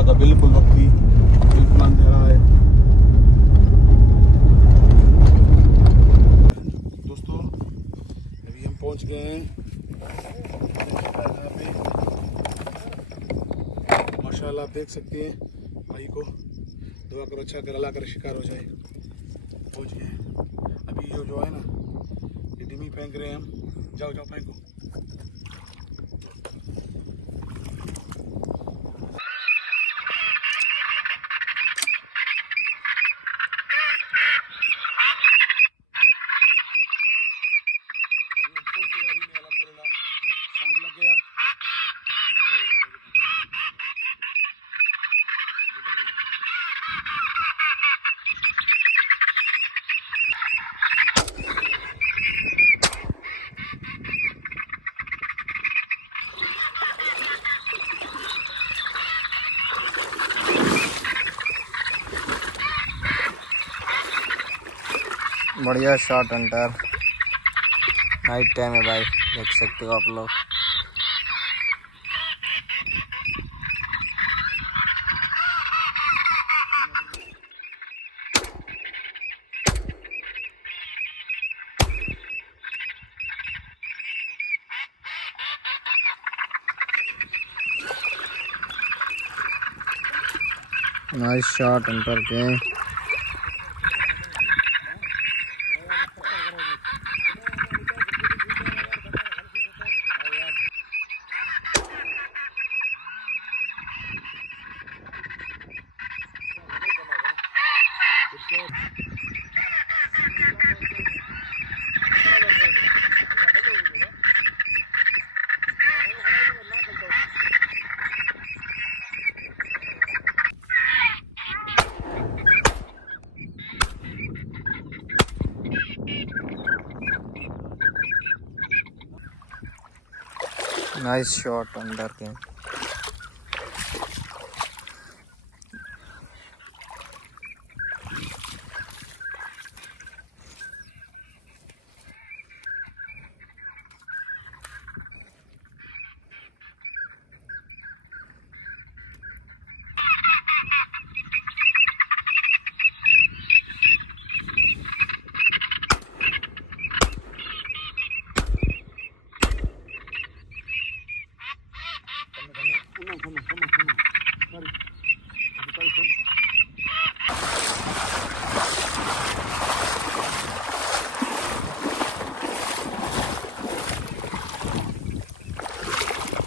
सुबह का बिल्कुल वक्ती, बिल्कुल अंधेरा है। दोस्तों अभी हम पहुंच गए हैं जगह पे। माशाल्लाह आप देख सकते हैं भाई को, दुआ करो अच्छा कर, अल्लाह कर शिकार हो जाए। पहुंच गए हैं अभी। ये जो है ना, ये डिमी फेंक रहे हैं हम। जाओ जाओ फेंको। बढ़िया शॉट हंटर। नाइट टाइम है भाई, देख सकते हो आप लोग। नाइस शॉट हंटर के। नाइस शॉट अंडर के।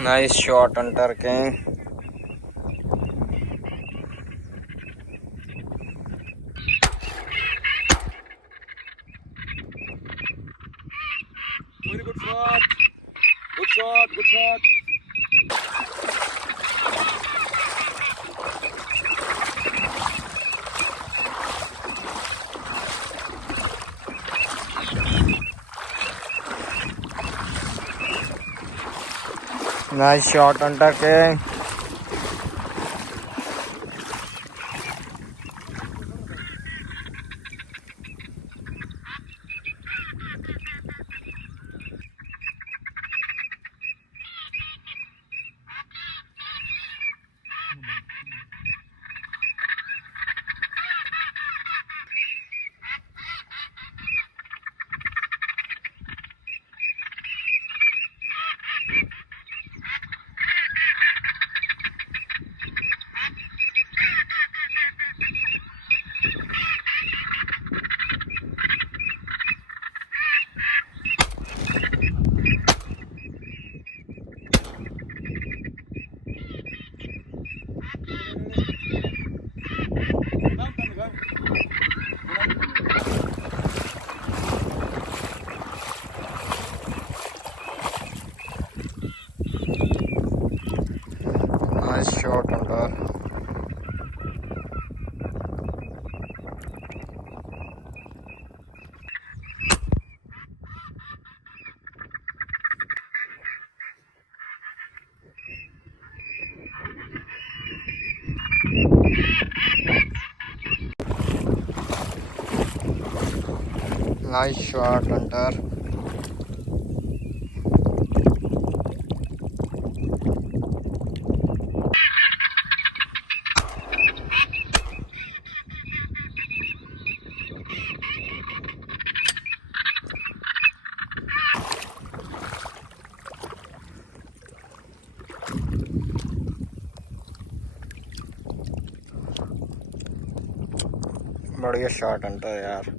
नाइस शॉट हंटर के। Very good shot. Good shot. Good shot. Nice shot Hunter के। Nice shot under. Nice shot under. बढ़िया शॉट हंटर यार।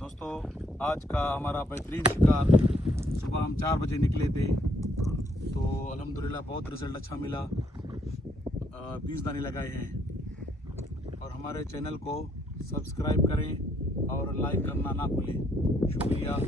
दोस्तों आज का हमारा बेहतरीन शिकार, सुबह हम 4 बजे निकले थे तो अल्हम्दुलिल्लाह बहुत रिजल्ट अच्छा मिला। 20 दाने लगाए हैं और हमारे चैनल को सब्सक्राइब करें और लाइक करना ना भूलें। शुक्रिया।